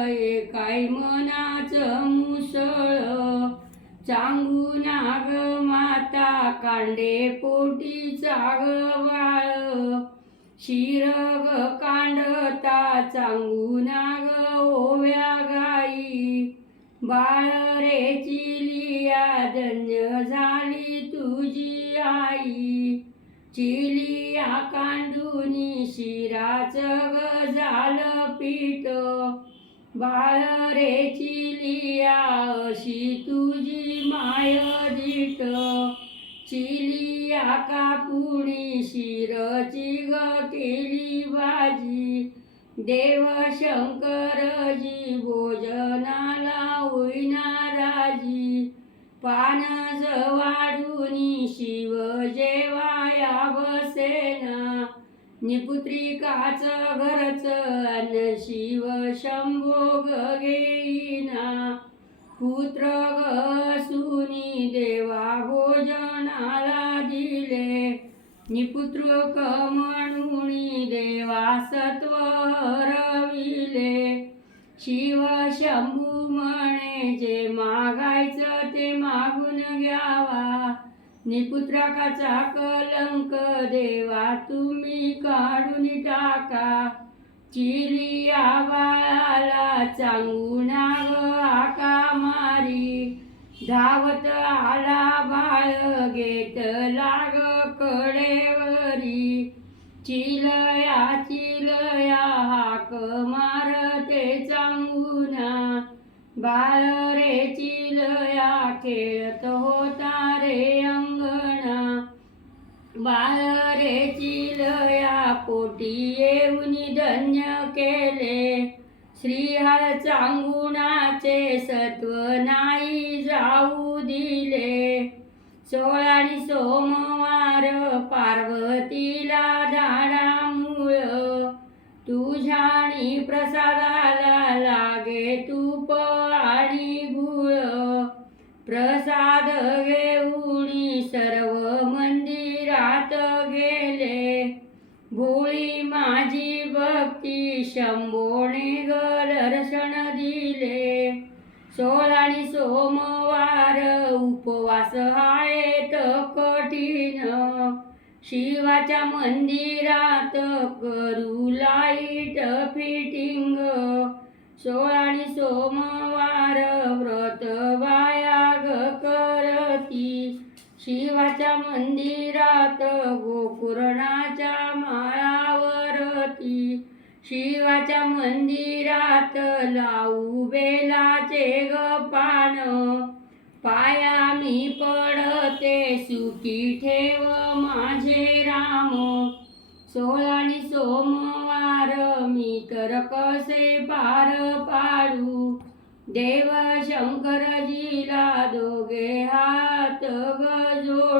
एकाई मनाचं मुसळ चांगू नाग माता कांडे पोटीचा ग बाळ शिर ग कांडता चांगू नाग ओव्या गाई बाळ रे चिलिया धन्य झाली तुझी आई चिलिया कांडूनी शिराचं ग झालं पीठ बाळ रे चिलिया अशी तुझी माय दीट चिलिया कापुणी शिरची ग केली भाजी देव शंकरजी भोजनाला होईना राजी पान वाढूनी शिव जेवाया बसेना निपुत्रिकाच घरच अन्न शिव शंभो घेईना पुत्र सुनी देवा भोजनाला दिले निपुत्रक म्हणून देवा सत्व हरविले शिव शंभू म्हणे जे मागायचं ते मागून घ्यावा निपुत्रकाचा कलंक देवा तुम्ही काढून टाका चिलिया बाळाला चांगून आका मारी धावत आला बाळ घेत लाग कडेवरी चिलया चिलया हाक मारते चांगूना बाळ रे चिलया खेळत होता रे अंगणा बाळ रे चिलया पोटी येऊन धन्य केले श्रीहर चांगुणाचे सत्व नाही जाऊ दिले सोळाणी सोमवार पार्वतीला झाडामुळ तुझ्यानी प्रसादाला लागे तूप आणि गुळ प्रसाद घेऊन सर्व मंदिरात गेले भोळी माझी भक्ती शंभोने ग दर्शन दिले सोळाणी सोमवार उपवास आहेत कठीण शिवाच्या मंदिरात करू लाईट फिटिंग सोळाणी सोमवार व्रत बाया ग करती शिवाच्या मंदिरात गोकुर्णाच्या माळावरती शिवाच्या मंदिरात लावू बेलाचे ग पान पाया मी पडते सुखी ठेव माझे राम सोळाणी सोमवार मी तर कसे पार पाडू देव शंकरजीला दोघे हात ग जोडू